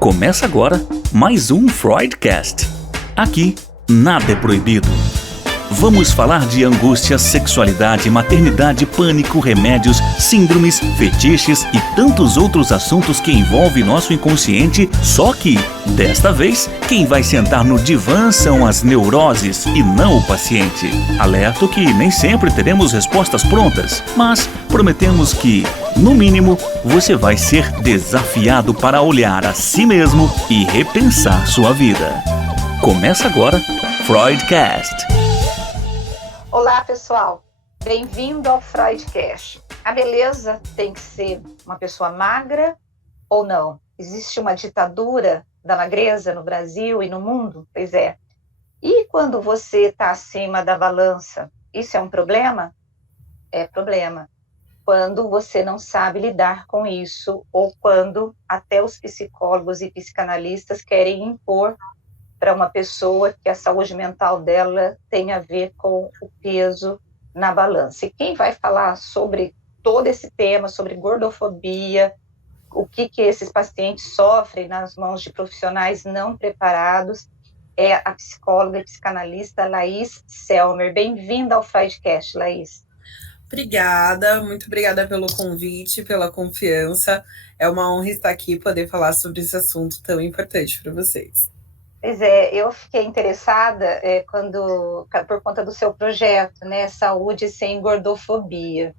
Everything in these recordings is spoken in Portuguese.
Começa agora mais um Freudcast. Aqui, nada é proibido. Vamos falar de angústia, sexualidade, maternidade, pânico, remédios, síndromes, fetiches e tantos outros assuntos que envolvem nosso inconsciente, só que, desta vez, quem vai sentar no divã são as neuroses e não o paciente. Alerto que nem sempre teremos respostas prontas, mas prometemos que, no mínimo, você vai ser desafiado para olhar a si mesmo e repensar sua vida. Começa agora, Freudcast. Olá, pessoal. Bem-vindo ao Freudcast. A beleza tem que ser uma pessoa magra ou não? Existe uma ditadura da magreza no Brasil e no mundo? Pois é. E quando você está acima da balança, isso é um problema? É problema. Quando você não sabe lidar com isso, ou quando até os psicólogos e psicanalistas querem impor para uma pessoa que a saúde mental dela tem a ver com o peso na balança. E quem vai falar sobre todo esse tema, sobre gordofobia, o que esses pacientes sofrem nas mãos de profissionais não preparados, é a psicóloga e psicanalista Laís Selmer. Bem-vinda ao Freudcast, Laís. Obrigada, muito obrigada pelo convite, pela confiança. É uma honra estar aqui e poder falar sobre esse assunto tão importante para vocês. Pois é, eu fiquei interessada por conta do seu projeto, né, Saúde Sem Gordofobia.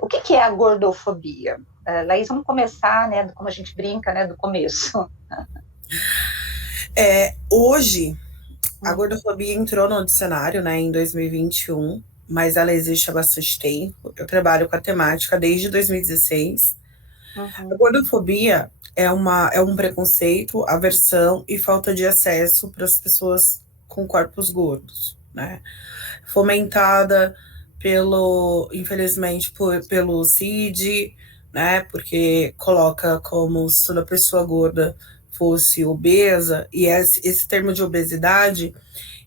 O que é a gordofobia? Laís, vamos começar, né, como a gente brinca, né, do começo. Hoje, a gordofobia entrou no dicionário, né, em 2021, mas ela existe há bastante tempo. Eu trabalho com a temática desde 2016. A gordofobia é um preconceito, aversão e falta de acesso para as pessoas com corpos gordos, né? Fomentada infelizmente, pelo CID, né? Porque coloca como se toda pessoa gorda fosse obesa, e esse termo de obesidade,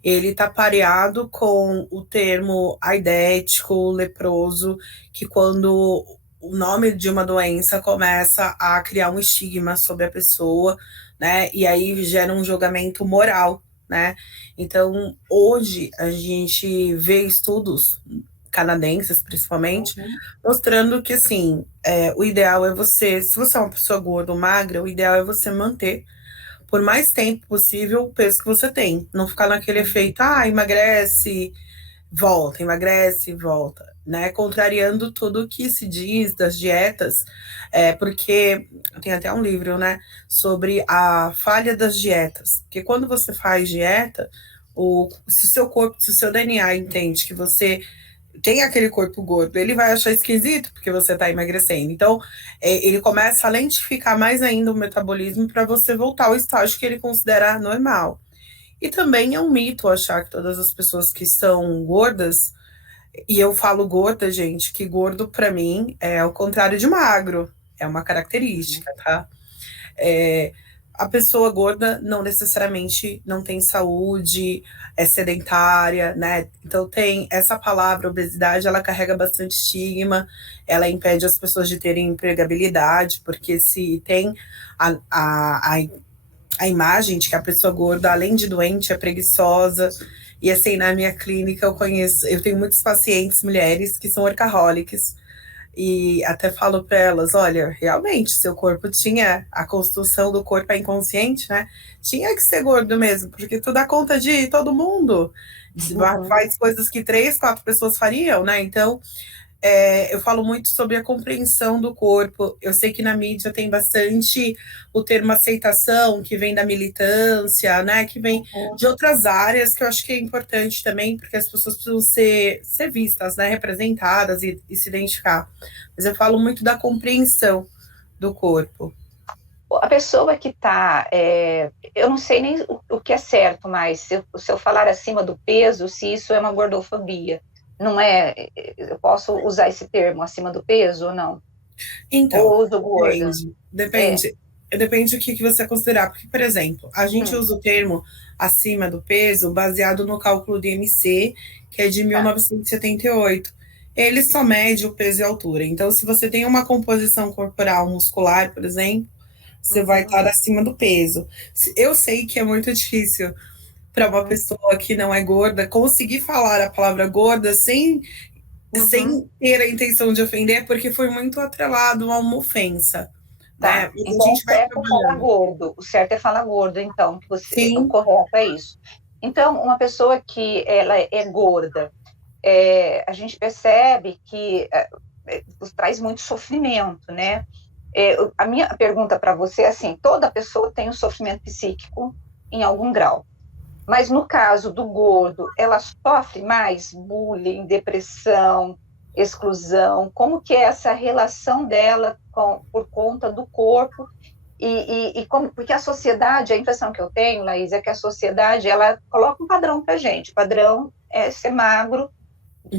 ele está pareado com o termo aidético, leproso, que quando o nome de uma doença começa a criar um estigma sobre a pessoa, né? E aí gera um julgamento moral, né? Então, hoje, a gente vê estudos canadenses, principalmente, mostrando que, assim, o ideal é se você é uma pessoa gorda ou magra, o ideal é você manter por mais tempo possível o peso que você tem. Não ficar naquele efeito, emagrece e volta, né? Contrariando tudo o que se diz das dietas, porque tem até um livro, né, sobre a falha das dietas. Porque quando você faz dieta, se o seu corpo, se o seu DNA entende que você tem aquele corpo gordo, ele vai achar esquisito porque você está emagrecendo. Então, ele começa a lentificar mais ainda o metabolismo para você voltar ao estágio que ele considera normal. E também é um mito achar que todas as pessoas que estão gordas, e eu falo gorda, gente, que gordo para mim é o contrário de magro, é uma característica, tá? A pessoa gorda não necessariamente não tem saúde, é sedentária, né? Então tem essa palavra obesidade, ela carrega bastante estigma, ela impede as pessoas de terem empregabilidade, porque se tem a imagem de que a pessoa gorda, além de doente, é preguiçosa. E assim, na minha clínica eu tenho muitos pacientes mulheres que são workaholics, e até falo para elas, olha, realmente, seu corpo tinha, a construção do corpo é inconsciente, né? Tinha que ser gordo mesmo, porque tu dá conta de todo mundo, faz coisas que 3, 4 pessoas fariam, né? Então, eu falo muito sobre a compreensão do corpo. Eu sei que na mídia tem bastante o termo aceitação, que vem da militância, né? Que vem de outras áreas, que eu acho que é importante também, porque as pessoas precisam ser vistas, né? Representadas e se identificar. Mas eu falo muito da compreensão do corpo. A pessoa que está, eu não sei nem o que é certo, mas se eu falar acima do peso, se isso é uma gordofobia. Não é, eu posso usar esse termo acima do peso ou não? Então, ou uso gorda? Depende do que você considerar. Porque, por exemplo, a gente usa o termo acima do peso baseado no cálculo do IMC, que é de 1978. Ele só mede o peso e a altura. Então, se você tem uma composição corporal muscular, por exemplo, você vai estar acima do peso. Eu sei que é muito difícil para uma pessoa que não é gorda conseguir falar a palavra gorda sem ter a intenção de ofender, porque foi muito atrelado a uma ofensa, né? Tá, Mas a então o gente vai certo é falar trabalhando. gordo, o certo é falar gordo, então, que o Sim, correto é isso. Então, uma pessoa que ela é gorda, a gente percebe que traz muito sofrimento, né? A minha pergunta para você é assim: toda pessoa tem um sofrimento psíquico em algum grau, mas no caso do gordo, ela sofre mais bullying, depressão, exclusão? Como que é essa relação dela por conta do corpo? E como, porque a sociedade, a impressão que eu tenho, Laís, é que a sociedade ela coloca um padrão para gente. O padrão é ser magro,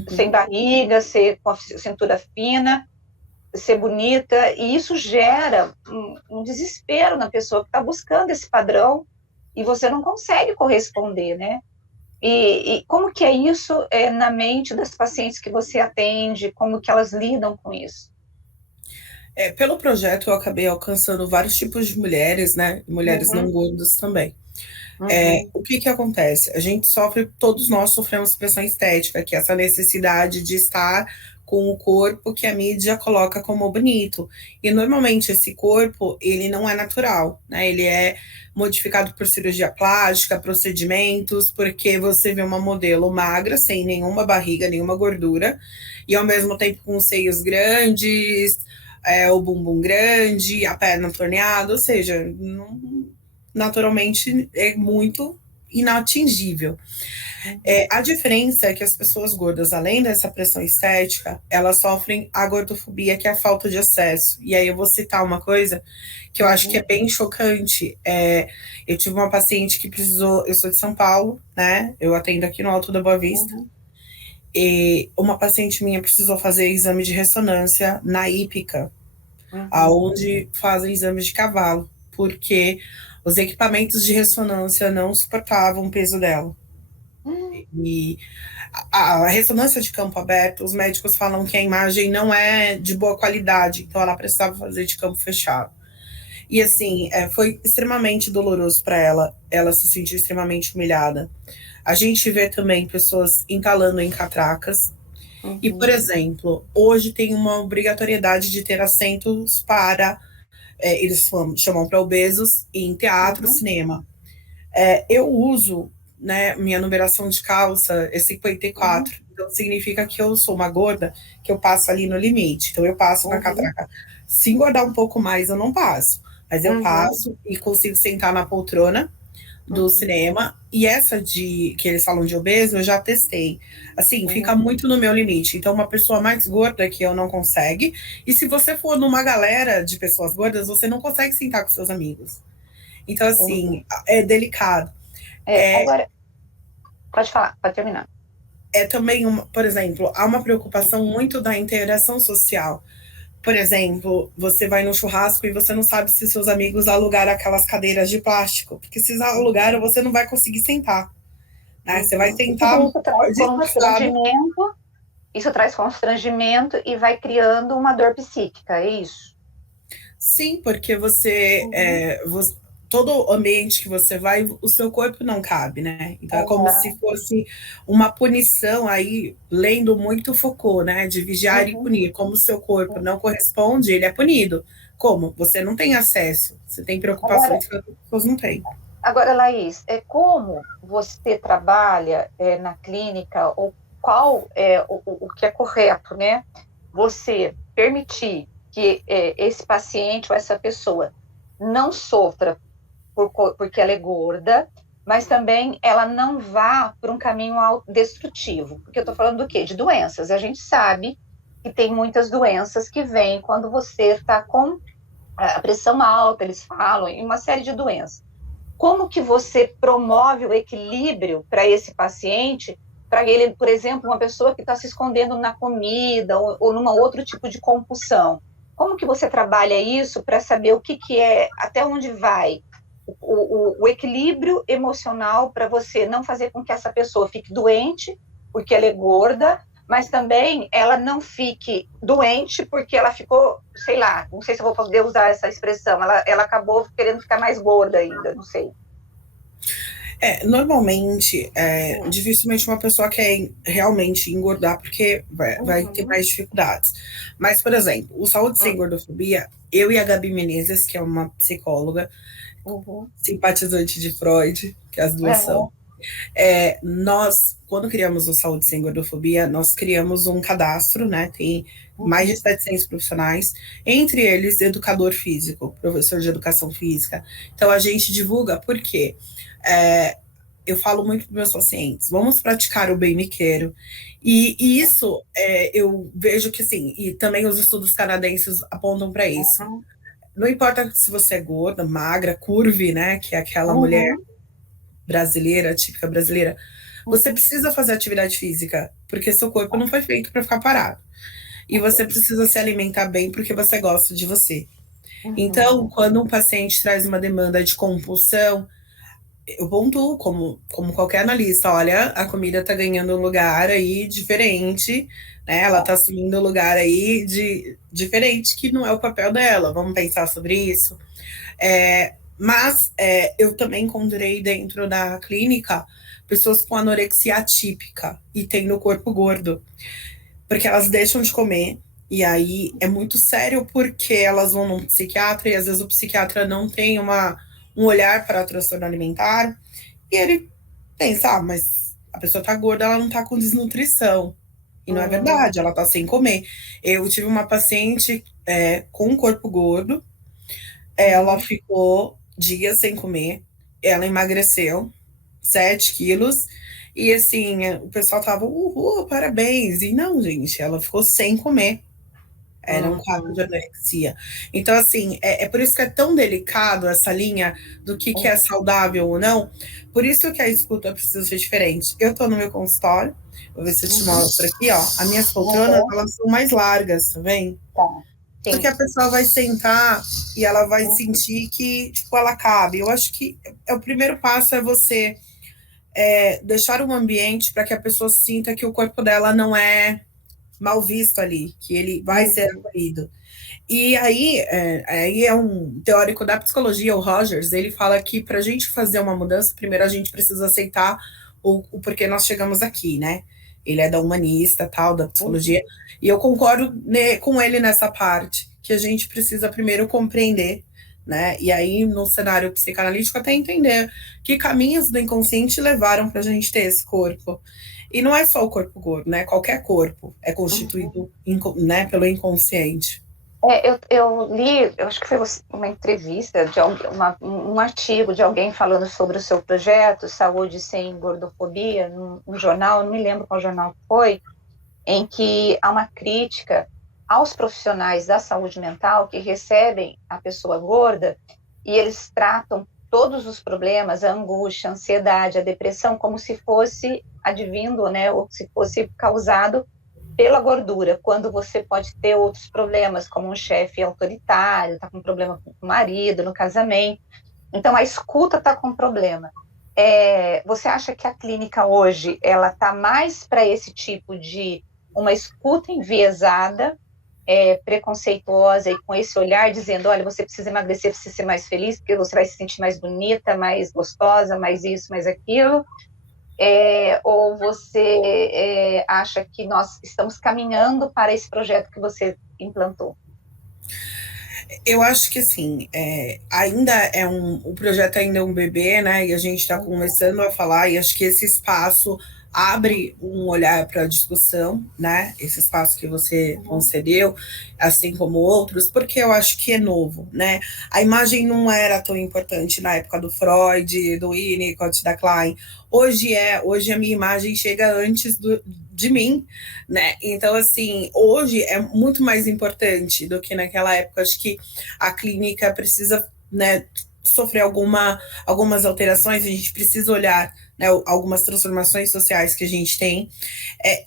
sem barriga, ser com a cintura fina, ser bonita, e isso gera um desespero na pessoa que está buscando esse padrão e você não consegue corresponder, né? E como que é isso na mente das pacientes que você atende, como que elas lidam com isso? pelo projeto eu acabei alcançando vários tipos de mulheres, né? E mulheres não Uhum, gordas também. uhum, O que que acontece? A gente sofre, todos nós sofremos pressão estética, que é essa necessidade de estar com o corpo que a mídia coloca como bonito. E normalmente esse corpo, ele não é natural, né? Ele é modificado por cirurgia plástica, procedimentos, porque você vê uma modelo magra, sem nenhuma barriga, nenhuma gordura, e ao mesmo tempo com seios grandes, o bumbum grande, a perna torneada, ou seja, não, naturalmente é muito inatingível. A diferença é que as pessoas gordas, além dessa pressão estética, elas sofrem a gordofobia, que é a falta de acesso. E aí eu vou citar uma coisa que eu acho que é bem chocante. Eu tive uma paciente que precisou, eu sou de São Paulo, né? Eu atendo aqui no Alto da Boa Vista. uhum, E uma paciente minha precisou fazer exame de ressonância na hípica, uhum, aonde fazem exames de cavalo, porque os equipamentos de ressonância não suportavam o peso dela. uhum. E a ressonância de campo aberto, os médicos falam que a imagem não é de boa qualidade, então ela precisava fazer de campo fechado. E assim, foi extremamente doloroso para ela, ela se sentiu extremamente humilhada. A gente vê também pessoas entalando em catracas. E, por Uhum, exemplo, hoje tem uma obrigatoriedade de ter assentos para eles chamam para obesos em teatro, uhum, cinema. Eu uso, né, minha numeração de calça é uhum, 54, então significa que eu sou uma gorda, que eu passo ali no limite. Então eu passo na uhum, catraca. Se engordar um pouco mais, eu não passo, mas eu uhum, passo e consigo sentar na poltrona do uhum, cinema. E essa de que eles falam de obeso, eu já testei. Assim, fica uhum, muito no meu limite. Então, uma pessoa mais gorda que eu não consegue. E se você for numa galera de pessoas gordas, você não consegue sentar com seus amigos. Então, uhum. assim, é delicado. É, Agora, pode falar, pode terminar. também, por exemplo, há uma preocupação muito da interação social. Por exemplo, você vai no churrasco e você não sabe se seus amigos alugaram aquelas cadeiras de plástico, porque se alugaram, você não vai conseguir sentar, né? Você vai Uhum. E sentar tudo isso traz descansado. constrangimento, isso traz constrangimento e vai criando uma dor psíquica, é isso? Sim, porque você, Uhum. todo ambiente que você vai, o seu corpo não cabe, né? Então é como se Uhum. fosse uma punição aí, lendo muito Foucault, né? De vigiar e Uhum. punir. Como o seu corpo não corresponde, ele é punido. Como? Você não tem acesso, você tem Agora, preocupações que as pessoas não têm. Laís, como você trabalha na clínica, ou qual é o que é correto, né? Você permitir que esse paciente ou essa pessoa não sofra porque ela é gorda, mas também ela não vá por um caminho destrutivo. Porque eu estou falando do quê? De doenças. A gente sabe que tem muitas doenças que vêm quando você está com a pressão alta, eles falam, e uma série de doenças. Como que você promove o equilíbrio para esse paciente, para ele, por exemplo, uma pessoa que está se escondendo na comida ou num outro tipo de compulsão? Como que você trabalha isso para saber o que é, até onde vai o equilíbrio emocional para você não fazer com que essa pessoa fique doente, porque ela é gorda, mas também ela não fique doente porque ela ficou, sei lá, não sei se eu vou poder usar essa expressão, ela acabou querendo ficar mais gorda ainda, não sei. Normalmente, dificilmente uma pessoa quer realmente engordar porque vai ter mais dificuldades. Mas, por exemplo, o Saúde Sem Gordofobia, eu e a Gabi Menezes, que é uma psicóloga, simpatizante de Freud, que as duas são, nós, quando criamos o Saúde Sem Gordofobia, nós criamos um cadastro, né? Tem mais de 700 profissionais, entre eles educador físico, professor de educação física. Então a gente divulga porque eu falo muito para meus pacientes, vamos praticar o bem me quero. E isso eu vejo que assim, e também os estudos canadenses apontam para isso. Não importa se você é gorda, magra, curvy, né? Que é aquela mulher brasileira, típica brasileira, você precisa fazer atividade física, porque seu corpo não foi feito para ficar parado. E você precisa se alimentar bem porque você gosta de você. Então, quando um paciente traz uma demanda de compulsão, eu pontuo como qualquer analista, olha, a comida está ganhando um lugar aí diferente, né? Ela está assumindo um lugar aí diferente, que não é o papel dela. Vamos pensar sobre isso. Mas eu também encontrei dentro da clínica pessoas com anorexia atípica e tendo corpo gordo, porque elas deixam de comer, e aí é muito sério porque elas vão num psiquiatra e às vezes o psiquiatra não tem um olhar para transtorno alimentar, e ele pensa, mas a pessoa tá gorda, ela não tá com desnutrição. E não é verdade, ela tá sem comer. Eu tive uma paciente com um corpo gordo, ela ficou dias sem comer, ela emagreceu 7 quilos, e assim, o pessoal tava, parabéns. E não, gente, ela ficou sem comer. Era um quadro de anorexia. Então, assim, é por isso que é tão delicado essa linha do que é saudável ou não. Por isso que a escuta precisa ser diferente. Eu tô no meu consultório, vou ver se eu te mostro aqui, ó. As minhas poltronas, elas são mais largas, tá vendo? Porque a pessoa vai sentar e ela vai sentir que, tipo, ela cabe. Eu acho que o primeiro passo é você deixar um ambiente para que a pessoa sinta que o corpo dela não é mal visto ali, que ele vai ser acolhido. E aí é um teórico da psicologia, o Rogers, ele fala que para a gente fazer uma mudança, primeiro a gente precisa aceitar o porquê nós chegamos aqui, né? Ele é da humanista, tal, da psicologia, e eu concordo com ele nessa parte, que a gente precisa primeiro compreender, né? E aí, no cenário psicanalítico, até entender que caminhos do inconsciente levaram para a gente ter esse corpo. E não é só o corpo gordo, né? Qualquer corpo é constituído né, pelo inconsciente. Eu li, eu acho que foi uma entrevista, um artigo de alguém falando sobre o seu projeto, Saúde Sem Gordofobia, num jornal, não me lembro qual jornal foi, em que há uma crítica aos profissionais da saúde mental que recebem a pessoa gorda e eles tratam todos os problemas, a angústia, a ansiedade, a depressão, como se fosse advindo, né, ou se fosse causado pela gordura, quando você pode ter outros problemas, como um chefe autoritário, está com problema com o marido, no casamento. Então, a escuta está com problema. Você acha que a clínica hoje ela está mais para esse tipo de uma escuta enviesada, preconceituosa e com esse olhar dizendo, olha, você precisa emagrecer, precisa ser mais feliz, porque você vai se sentir mais bonita, mais gostosa, mais isso, mais aquilo? Ou você acha que nós estamos caminhando para esse projeto que você implantou? Eu acho que assim, ainda o projeto ainda é um bebê, né? E a gente está começando a falar, e acho que esse espaço abre um olhar para a discussão, né? Esse espaço que você concedeu, assim como outros, porque eu acho que é novo, né? A imagem não era tão importante na época do Freud, do Winnicott, da Klein. Hoje a minha imagem chega antes de mim, né? Então, assim, hoje é muito mais importante do que naquela época. Acho que a clínica precisa, né, sofrer algumas alterações, a gente precisa olhar, né, algumas transformações sociais que a gente tem.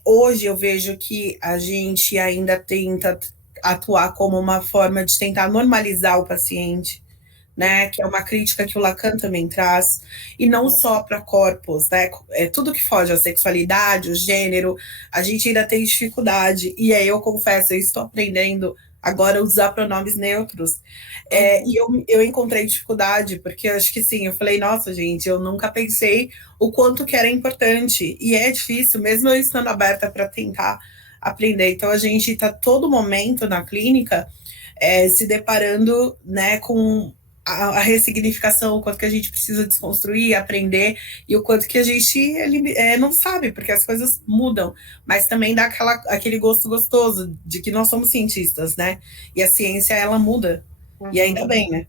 Hoje eu vejo que a gente ainda tenta atuar como uma forma de tentar normalizar o paciente, né? Que é uma crítica que o Lacan também traz, e não só para corpos, né? É tudo que foge à sexualidade, o gênero, a gente ainda tem dificuldade. E aí eu confesso, eu estou aprendendo agora a usar pronomes neutros. E eu encontrei dificuldade, porque eu acho que sim, eu falei, nossa, gente, eu nunca pensei o quanto que era importante. E é difícil, mesmo eu estando aberta para tentar aprender. Então a gente está todo momento na clínica se deparando, né, com a ressignificação, o quanto que a gente precisa desconstruir, aprender, e o quanto que a gente não sabe, porque as coisas mudam, mas também dá aquele gosto gostoso de que nós somos cientistas, né? E a ciência, ela muda, e ainda bem, né?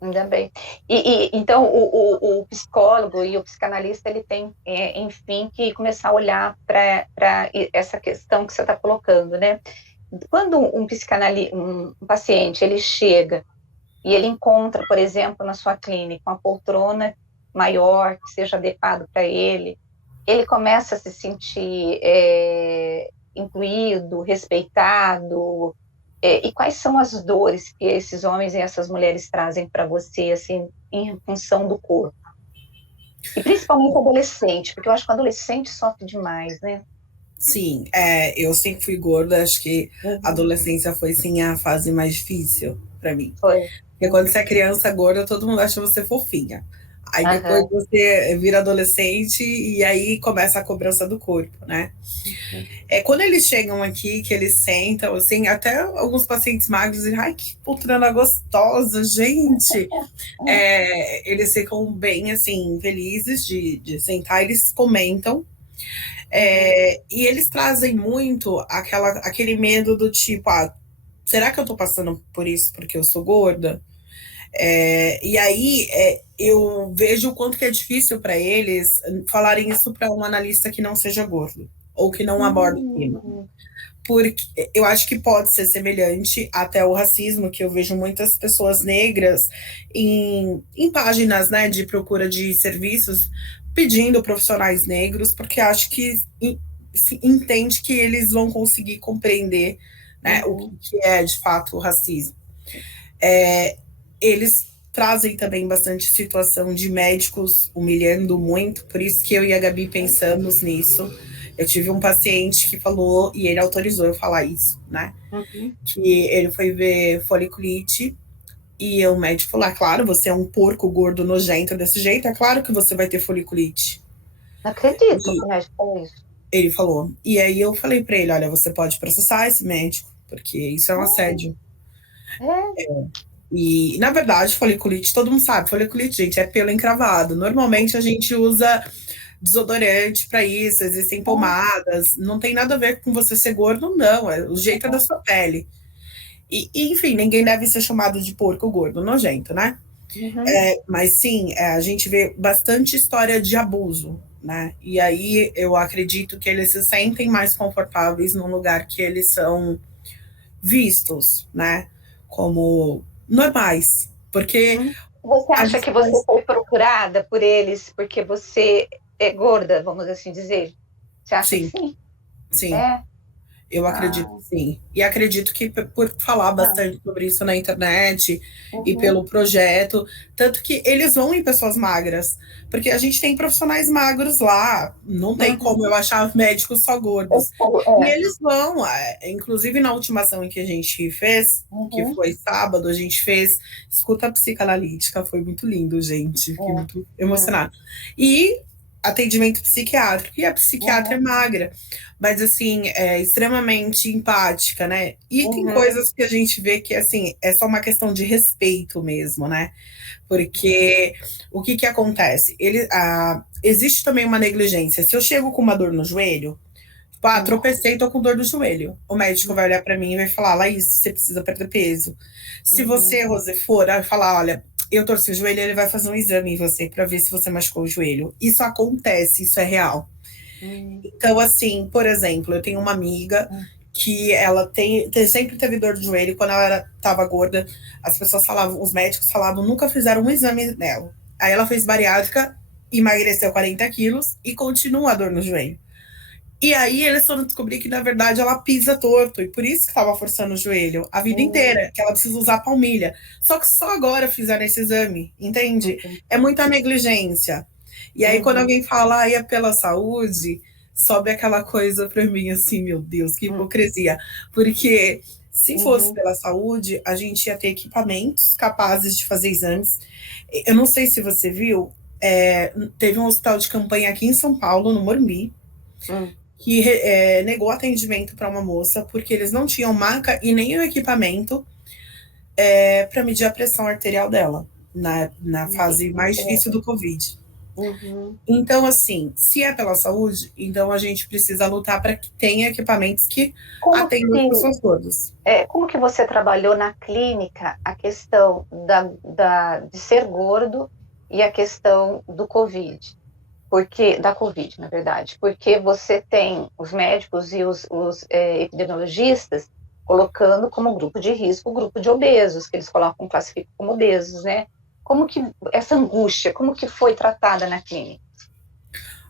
Ainda bem. Então, o psicólogo e o psicanalista, ele tem, enfim, que começar a olhar para essa questão que você está colocando, né? Quando um paciente, ele chega e ele encontra, por exemplo, na sua clínica, uma poltrona maior, que seja adequado para ele começa a se sentir incluído, respeitado. E quais são as dores que esses homens e essas mulheres trazem para você, assim, em função do corpo? E principalmente o adolescente, porque eu acho que o adolescente sofre demais, né? Sim, eu sempre fui gorda, acho que a adolescência foi, sim, a fase mais difícil para mim. Foi. Porque quando você é criança gorda, todo mundo acha você fofinha. Aí depois você vira adolescente e aí começa a cobrança do corpo, né? Quando eles chegam aqui, que eles sentam, assim, até alguns pacientes magros dizem, ai, que poltrona gostosa, gente! Eles ficam bem, assim, felizes de sentar, eles comentam. E eles trazem muito aquele medo do tipo, será que eu tô passando por isso porque eu sou gorda? E aí eu vejo o quanto que é difícil para eles falarem isso para um analista que não seja gordo ou que não aborda o tema. Porque eu acho que pode ser semelhante até o racismo, que eu vejo muitas pessoas negras em páginas, né, de procura de serviços pedindo profissionais negros, porque acho que entende que eles vão conseguir compreender, né, o que é de fato o racismo. Eles trazem também bastante situação de médicos humilhando muito, por isso que eu e a Gabi pensamos nisso. Eu tive um paciente que falou, e ele autorizou eu falar isso, né? Que ele foi ver foliculite, e o médico falou, claro, você é um porco gordo nojento desse jeito, é claro que você vai ter foliculite. Não acredito que o médico falou isso. Ele falou. E aí eu falei para ele, olha, você pode processar esse médico, porque isso é um assédio. E, na verdade, foliculite, todo mundo sabe, foliculite, gente, é pelo encravado. Normalmente a gente usa desodorante para isso, existem pomadas, não tem nada a ver com você ser gordo, não, o jeito é da sua pele. E enfim, ninguém deve ser chamado de porco gordo, nojento, né? Mas sim, a gente vê bastante história de abuso, né? E aí eu acredito que eles se sentem mais confortáveis num lugar que eles são vistos, né? Como normais. Porque. Você acha que você foi procurada por eles porque você é gorda, vamos assim dizer? Você acha que sim? Sim. Eu acredito que sim. E acredito que por falar bastante sobre isso na internet e pelo projeto, tanto que eles vão em pessoas magras, porque a gente tem profissionais magros lá, não tem como eu achar médicos só gordos. E eles vão, inclusive na última ação que a gente fez, que foi sábado, a gente fez escuta psicanalítica, foi muito lindo, gente, fiquei muito emocionada. E atendimento psiquiátrico, e a psiquiatra é magra, mas assim, é extremamente empática, né? E tem coisas que a gente vê que, assim, é só uma questão de respeito mesmo, né? Porque o que acontece? Existe também uma negligência. Se eu chego com uma dor no joelho, tropecei e tô com dor no joelho. O médico vai olhar para mim e vai falar, Laís, você precisa perder peso. Se você, Rosê, for, vai falar, olha, eu torci o joelho, ele vai fazer um exame em você para ver se você machucou o joelho. Isso acontece, isso é real. Então, assim, por exemplo, eu tenho uma amiga que ela sempre teve dor de joelho. Quando ela estava gorda, as pessoas falavam, os médicos falavam, nunca fizeram um exame nela. Aí ela fez bariátrica, emagreceu 40 quilos e continua a dor no joelho. E aí eles foram descobrir que, na verdade, ela pisa torto, e por isso que estava forçando o joelho a vida inteira, que ela precisa usar palmilha. Só que só agora fizeram esse exame, entende? É muita negligência. E aí, quando alguém fala, é pela saúde, sobe aquela coisa para mim assim, meu Deus, que hipocrisia. Porque se fosse pela saúde, a gente ia ter equipamentos capazes de fazer exames. Eu não sei se você viu, teve um hospital de campanha aqui em São Paulo, no Morumbi, que negou atendimento para uma moça porque eles não tinham maca e nem o equipamento para medir a pressão arterial dela na fase mais difícil do Covid. Então, assim, se é pela saúde, então a gente precisa lutar para que tenha equipamentos que atendam as pessoas todas. Como que você trabalhou na clínica a questão de ser gordo e a questão do Covid? Da Covid, na verdade, porque você tem os médicos e os epidemiologistas colocando como grupo de risco o grupo de obesos, que eles classificam como obesos, né? Como que essa angústia, como que foi tratada na clínica?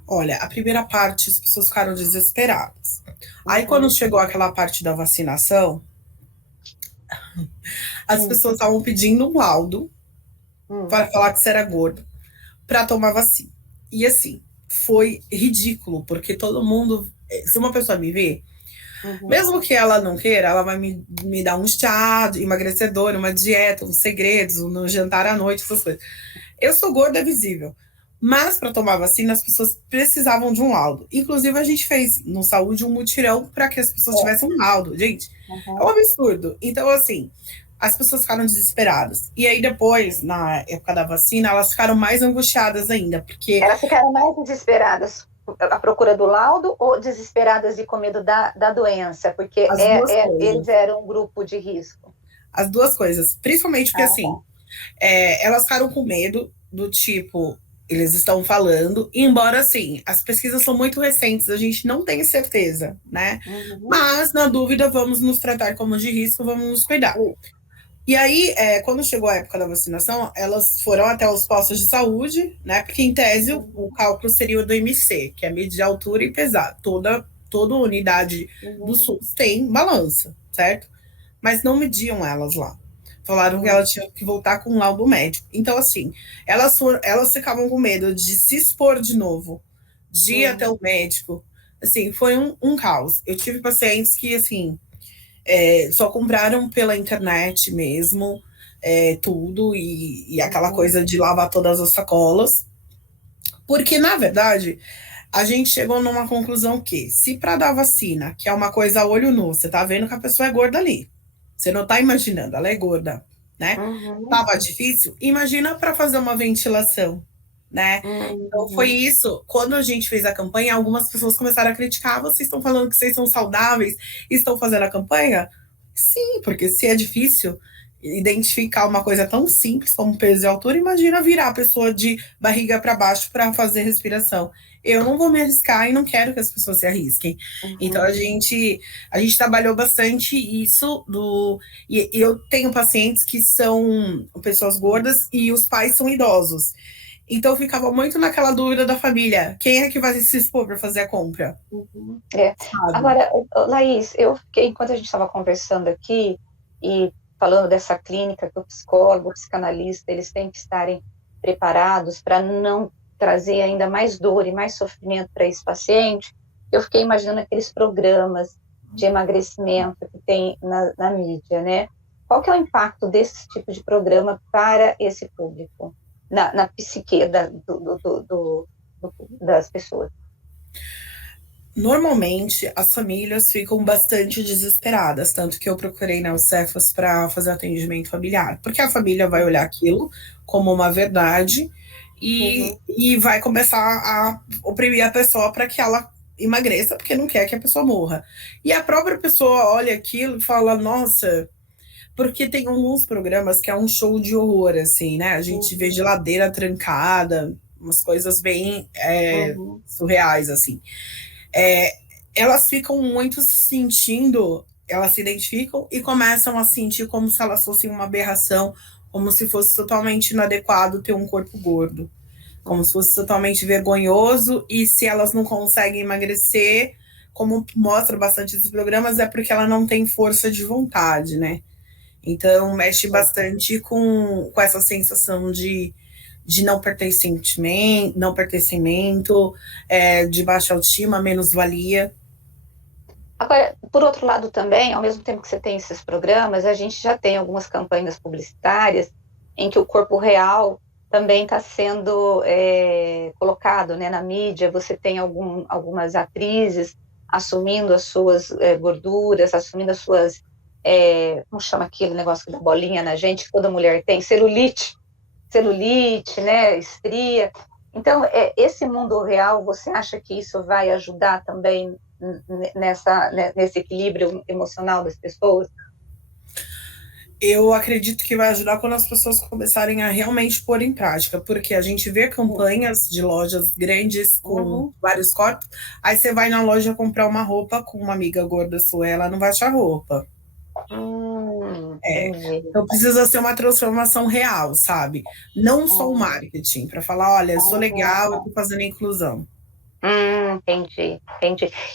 Olha, a primeira parte as pessoas ficaram desesperadas. Aí quando chegou aquela parte da vacinação, as pessoas estavam pedindo um laudo para falar que você era gordo para tomar vacina. E assim, foi ridículo, porque todo mundo, se uma pessoa me vê, mesmo que ela não queira, ela vai me dar um chá emagrecedor, uma dieta, uns segredos, no jantar à noite, essas coisas. Eu sou gorda, é visível. Mas para tomar vacina, as pessoas precisavam de um laudo. Inclusive, a gente fez no Saúde um mutirão para que as pessoas tivessem um laudo. Gente, é um absurdo. Então, assim, as pessoas ficaram desesperadas. E aí, depois, na época da vacina, elas ficaram mais angustiadas ainda, porque... Elas ficaram mais desesperadas à procura do laudo ou desesperadas e com medo da doença? Porque eles eram um grupo de risco. As duas coisas. Principalmente porque, elas ficaram com medo do tipo... Eles estão falando, embora, assim, as pesquisas são muito recentes, a gente não tem certeza, né? Mas, na dúvida, vamos nos tratar como de risco, vamos nos cuidar. E aí, quando chegou a época da vacinação, elas foram até os postos de saúde, né? Porque, em tese, o cálculo seria o do IMC, que é medir altura e pesar. Toda unidade do SUS tem balança, certo? Mas não mediam elas lá. Falaram que ela tinha que voltar com um laudo médico. Então, assim, elas ficavam com medo de se expor de novo, de ir até o médico. Assim, foi um caos. Eu tive pacientes que, assim, só compraram pela internet mesmo, tudo, e aquela coisa de lavar todas as sacolas. Porque, na verdade, a gente chegou numa conclusão que, se para dar vacina, que é uma coisa a olho nu, você tá vendo que a pessoa é gorda ali. Você não tá imaginando, ela é gorda, né? Tava difícil. Imagina para fazer uma ventilação, né? Então foi isso. Quando a gente fez a campanha, algumas pessoas começaram a criticar. Vocês estão falando que vocês são saudáveis e estão fazendo a campanha? Sim, porque se é difícil identificar uma coisa tão simples como peso e altura, imagina virar a pessoa de barriga para baixo para fazer respiração. Eu não vou me arriscar e não quero que as pessoas se arrisquem. Então a gente trabalhou bastante isso e eu tenho pacientes que são pessoas gordas e os pais são idosos. Então eu ficava muito naquela dúvida da família, quem é que vai se expor para fazer a compra? Agora, Laís, eu fiquei, enquanto a gente estava conversando aqui e falando dessa clínica, que o psicólogo, o psicanalista, eles têm que estarem preparados para não trazer ainda mais dor e mais sofrimento para esse paciente, eu fiquei imaginando aqueles programas de emagrecimento que tem na mídia, né? Qual que é o impacto desse tipo de programa para esse público, na psique das pessoas? Normalmente, as famílias ficam bastante desesperadas, tanto que eu procurei na Cefas para fazer atendimento familiar, porque a família vai olhar aquilo como uma verdade e vai começar a oprimir a pessoa para que ela emagreça, porque não quer que a pessoa morra. E a própria pessoa olha aquilo e fala, nossa, porque tem alguns programas que é um show de horror, assim, né? A gente vê geladeira trancada, umas coisas bem surreais, assim. Elas ficam muito se sentindo, elas se identificam e começam a sentir como se elas fossem uma aberração, como se fosse totalmente inadequado ter um corpo gordo, como se fosse totalmente vergonhoso, e se elas não conseguem emagrecer, como mostra bastante esses programas, é porque ela não tem força de vontade, né? Então, mexe bastante com essa sensação de não pertencimento, de baixa autoestima, menos-valia. Agora, por outro lado também, ao mesmo tempo que você tem esses programas, a gente já tem algumas campanhas publicitárias em que o corpo real também está sendo colocado, né, na mídia. Você tem algumas atrizes assumindo as suas gorduras, assumindo as suas, como chama aquele negócio que dá bolinha na gente, que toda mulher tem, celulite, né, estria. Então, esse mundo real, você acha que isso vai ajudar também nesse equilíbrio emocional das pessoas? Eu acredito que vai ajudar quando as pessoas começarem a realmente pôr em prática, porque a gente vê campanhas de lojas grandes com vários corpos, aí você vai na loja comprar uma roupa com uma amiga gorda sua, ela não vai achar roupa. Então precisa ser uma transformação real, sabe? Não só o marketing, para falar, olha, eu sou legal, eu tô fazendo inclusão. Entendi.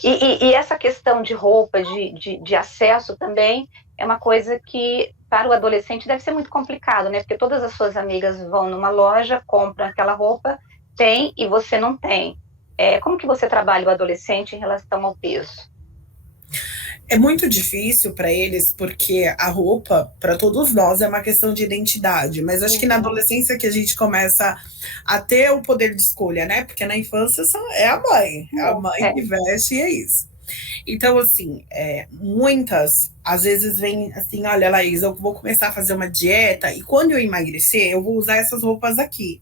E essa questão de roupa, de acesso também, é uma coisa que, para o adolescente, deve ser muito complicado, né? Porque todas as suas amigas vão numa loja, compram aquela roupa, tem e você não tem. Como que você trabalha o adolescente em relação ao peso? É muito difícil para eles, porque a roupa, para todos nós, é uma questão de identidade. Mas acho que na adolescência que a gente começa a ter o poder de escolha, né? Porque na infância é a mãe que veste e é isso. Então, assim, muitas, às vezes, vêm assim, olha, Laís, eu vou começar a fazer uma dieta e quando eu emagrecer, eu vou usar essas roupas aqui.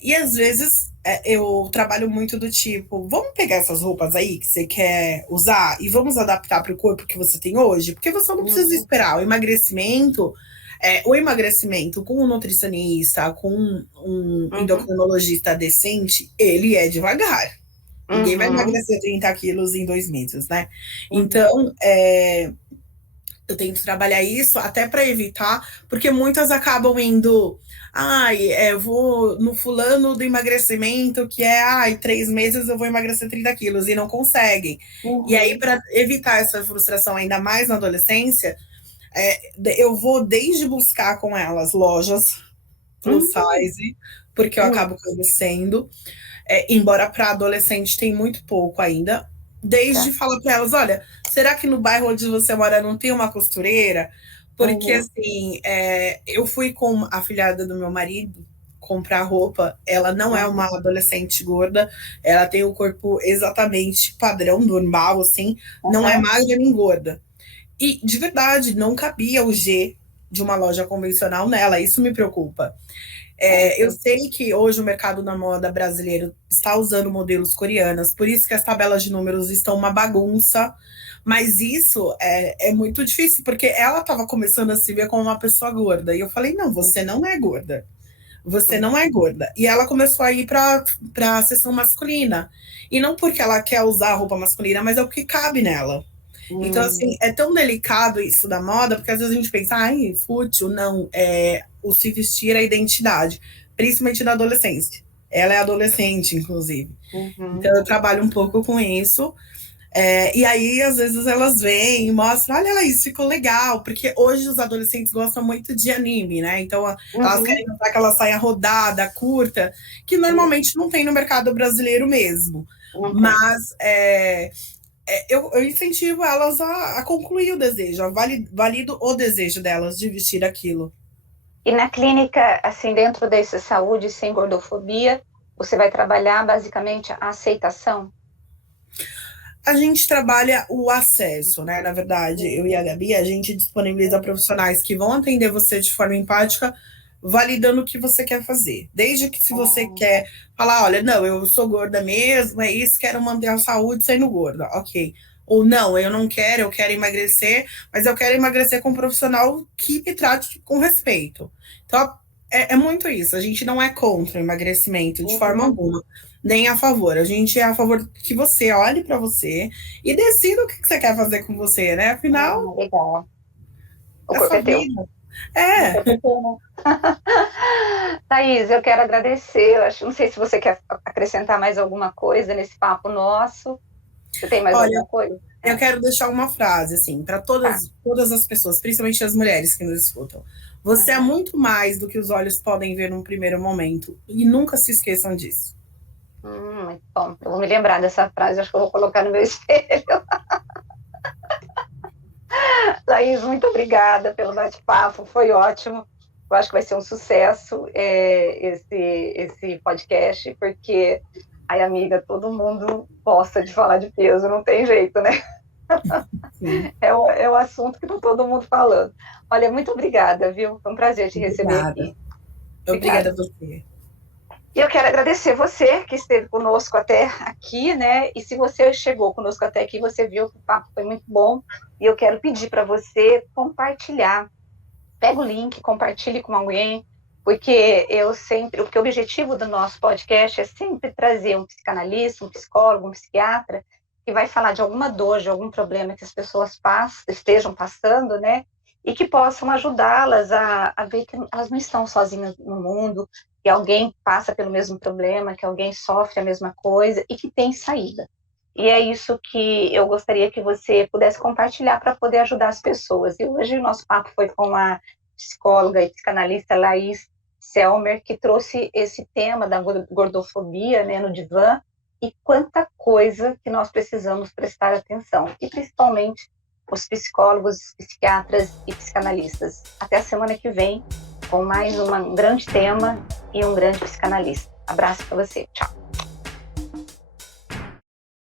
E às vezes eu trabalho muito do tipo, vamos pegar essas roupas aí que você quer usar e vamos adaptar para o corpo que você tem hoje, porque você não precisa esperar o emagrecimento com um nutricionista, com um endocrinologista decente, ele é devagar. Ninguém vai emagrecer 30 quilos em 2 meses, né? Então, eu tento trabalhar isso até para evitar, porque muitas acabam indo, eu vou no fulano do emagrecimento, que 3 meses eu vou emagrecer 30 quilos, e não conseguem. E aí, para evitar essa frustração ainda mais na adolescência, eu vou desde buscar com elas lojas plus size, porque eu acabo conhecendo, embora para adolescente tem muito pouco ainda, desde falar para elas, olha, será que no bairro onde você mora não tem uma costureira? Porque, assim, eu fui com a afilhada do meu marido comprar roupa, ela não é uma adolescente gorda, ela tem o corpo exatamente padrão, normal, assim, não é magra nem gorda. E, de verdade, não cabia o G de uma loja convencional nela, isso me preocupa. Eu sei que hoje o mercado da moda brasileiro está usando modelos coreanas, por isso que as tabelas de números estão uma bagunça, mas isso é muito difícil, porque ela estava começando a se ver como uma pessoa gorda, e eu falei, não, você não é gorda. Você não é gorda. E ela começou a ir para a seção masculina. E não porque ela quer usar roupa masculina, mas é o que cabe nela. Então, assim, é tão delicado isso da moda, porque às vezes a gente pensa, fútil, não, o se vestir é a identidade, principalmente na adolescência. Ela é adolescente, inclusive. Então, eu trabalho um pouco com isso. E aí, às vezes, elas vêm e mostram, olha, isso ficou legal, porque hoje os adolescentes gostam muito de anime, né? Então, elas querem usar aquela saia rodada, curta, que normalmente não tem no mercado brasileiro mesmo. Mas eu incentivo elas a concluir o desejo, valido o desejo delas de vestir aquilo. E na clínica, assim, dentro dessa saúde sem gordofobia, você vai trabalhar basicamente a aceitação? A gente trabalha o acesso, né? Na verdade, eu e a Gabi, a gente disponibiliza profissionais que vão atender você de forma empática, validando o que você quer fazer. Desde que se você quer falar, olha, não, eu sou gorda mesmo, é isso, quero manter a saúde sendo gorda, ok. Ou não, eu não quero, eu quero emagrecer, mas eu quero emagrecer com um profissional que me trate com respeito. Então, é muito isso. A gente não é contra o emagrecimento de forma alguma, nem a favor. A gente é a favor que você olhe para você e decida o que você quer fazer com você, né? Afinal, legal. O é corpo sua é teu. vida. Thaís, eu quero agradecer. Não sei se você quer acrescentar mais alguma coisa nesse papo nosso. Você tem mais Olha, alguma coisa? eu quero deixar uma frase, assim, para Tá. todas as pessoas, principalmente as mulheres que nos escutam. Você é muito mais do que os olhos podem ver num primeiro momento. E nunca se esqueçam disso. Muito bom. Eu vou me lembrar dessa frase, acho que eu vou colocar no meu espelho. Thaís, muito obrigada pelo bate-papo, foi ótimo. Eu acho que vai ser um sucesso esse podcast, porque, ai, amiga, todo mundo gosta de falar de peso, não tem jeito, né? É o assunto que está todo mundo falando. Olha, muito obrigada, viu? Foi um prazer te receber aqui. Obrigada a você. E eu quero agradecer você que esteve conosco até aqui, né? E se você chegou conosco até aqui, você viu que o papo foi muito bom. E eu quero pedir para você compartilhar. Pega o link, compartilhe com alguém, porque porque o objetivo do nosso podcast é sempre trazer um psicanalista, um psicólogo, um psiquiatra, que vai falar de alguma dor, de algum problema que as pessoas estejam passando, né? E que possam ajudá-las a ver que elas não estão sozinhas no mundo, que alguém passa pelo mesmo problema, que alguém sofre a mesma coisa e que tem saída. E é isso que eu gostaria que você pudesse compartilhar para poder ajudar as pessoas. E hoje o nosso papo foi com a psicóloga e psicanalista Laís Selmer, que trouxe esse tema da gordofobia, né, no divã, e quanta coisa que nós precisamos prestar atenção, e principalmente os psicólogos, psiquiatras e psicanalistas. Até a semana que vem, com mais um grande tema e um grande psicanalista. Abraço para você. Tchau.